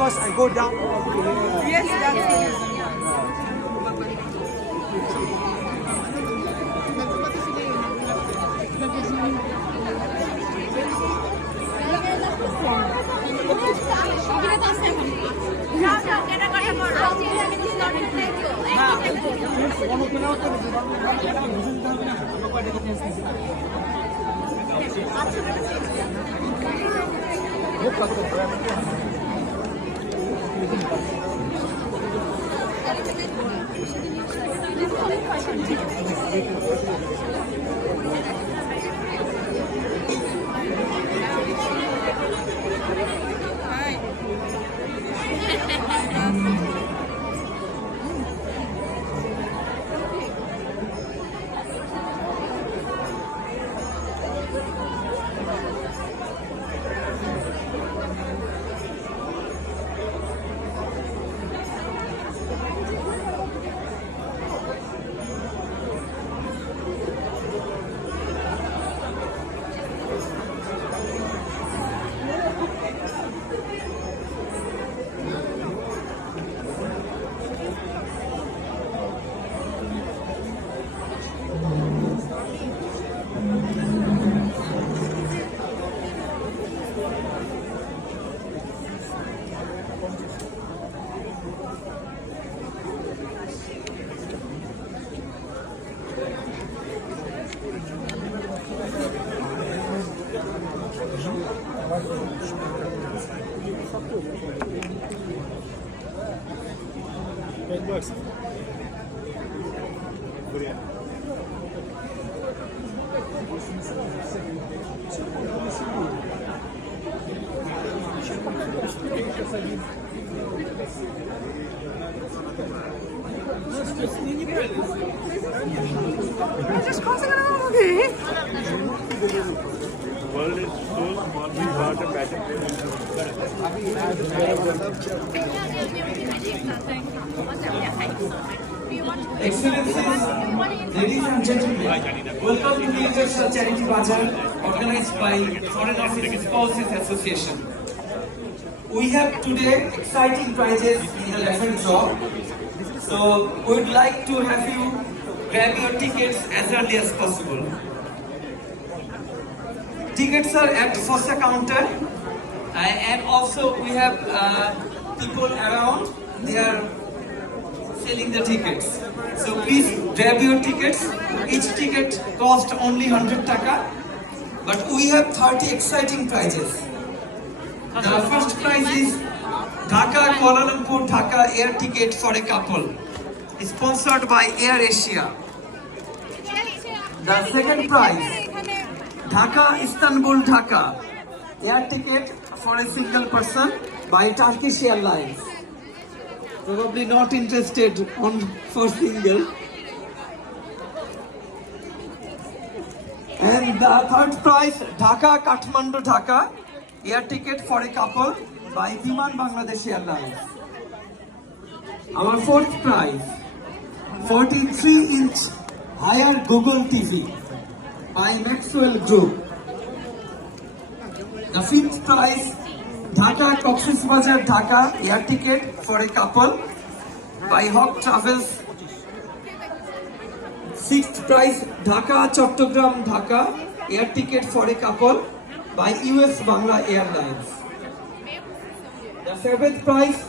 because I go down. Yes, that's the reason. Just crossing around, okay? The world is so small, we got a magic Excellencies, ladies and gentlemen, welcome to the International Charity Bazaar organized by Foreign Office Spouses Association. We have today exciting prizes in the raffle draw. So we would like to have you grab your tickets as early as possible. Tickets are at Fossa counter, and also we have people around. They are selling the tickets. So please grab your tickets. Each ticket costs only 100 taka. But we have 30 exciting prizes. The first prize is Dhaka Kuala Lumpur Dhaka air ticket for a couple, sponsored by Air Asia. The second prize, Dhaka Istanbul Dhaka air ticket for a single person by Turkish Airlines. Probably not interested for single. And the third prize, Dhaka Kathmandu Dhaka air ticket for a couple by Biman Bangladesh Airlines. Our fourth prize, 43-inch higher Google TV by Maxwell Group. The fifth prize, Dhaka Cox's Bazar Dhaka air ticket for a couple by Hawk Travels. Sixth prize, Dhaka Chattogram Dhaka air ticket for a couple by US Bangla Airlines. The seventh prize,